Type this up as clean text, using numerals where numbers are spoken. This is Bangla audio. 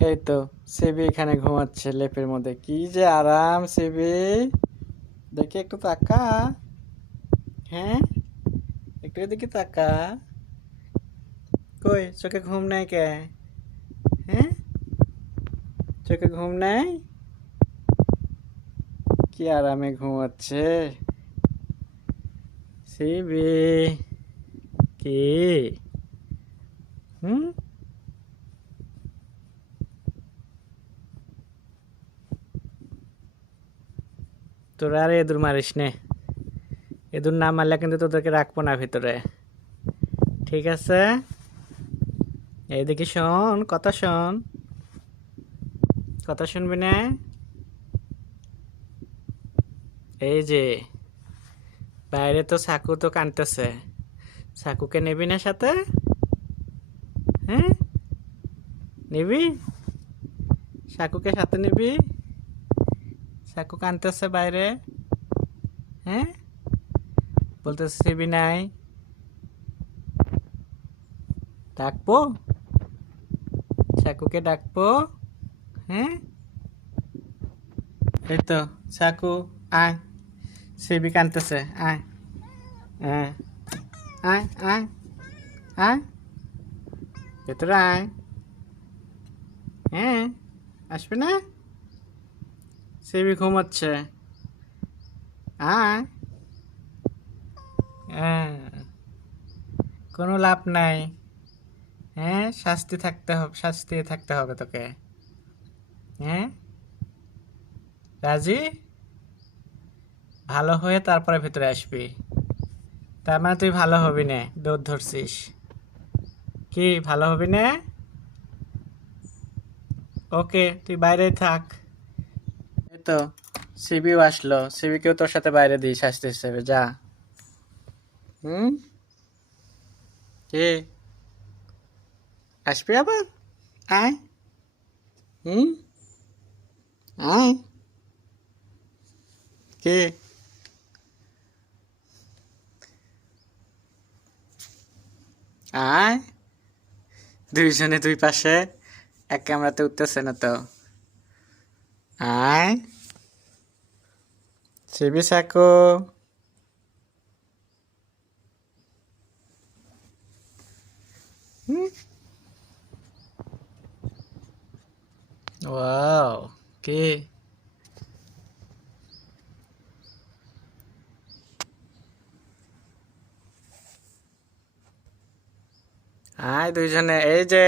এই তো সিবি এখানে ঘুমাচ্ছে লেপের মধ্যে, কি যে আরাম সিবি। দেখি একটু তাকা। হ্যাঁ, একটু এদিকে তাকা। কই চোখে ঘুম নাই কে? হ্যাঁ, চোখে ঘুম নাই? কি আরামে ঘুমাচ্ছে সিবি। কি? হুম। তোরা আর এদুর মারিস নে। এদুর না মারলে কিন্তু তোদেরকে রাখবো না ভিতরে, ঠিক আছে? এইদিকে শোন, কথা শোন। কথা শুনবি না? এই যে বাইরে তো সাকু তো কানতেছে, সাকুকে নিবি না সাথে? হ্যাঁ, নিবি? সাকুকে সাথে নিবি? সাকু কানতেছে বাইরে। হ্যাঁ, বলতেছে সিবি নাই। ডাকবো? সাকুকে ডাকবো? হ্যাঁ, এই তো সাকু, আয়। সিবি কানতেছে, আয়। হ্যাঁ, আয় আয় আয়, ভেতরে আয়। হ্যাঁ, আসবে না? সিবি ঘুমাচ্ছে, আয়। হ্যাঁ, কোনো লাভ নাই। হ্যাঁ, শাস্তি থাকতে হবে তোকে। হ্যাঁ, রাজি? ভালো হয়ে তারপরে ভেতরে আসবি। তার মানে তুই ভালো হবি না, দৌড় ধরছিস। কি ভালো হবি না? ওকে, তুই বাইরেই থাক। এই তো সিবিও আসলো, সিবিকেও তোর সাথে বাইরে দিই শাস্তি হিসেবে, যা। হুম। কি, আসবি আবার? আয়। হুম, আয়। কি? আয়। দুইজনে দুই পাশে, এক ক্যামেরাতে উঠতেছে না তো। আয়। সিবি সাকো। হুম। ওয়াও, কি? আয় দুইজনে, এই যে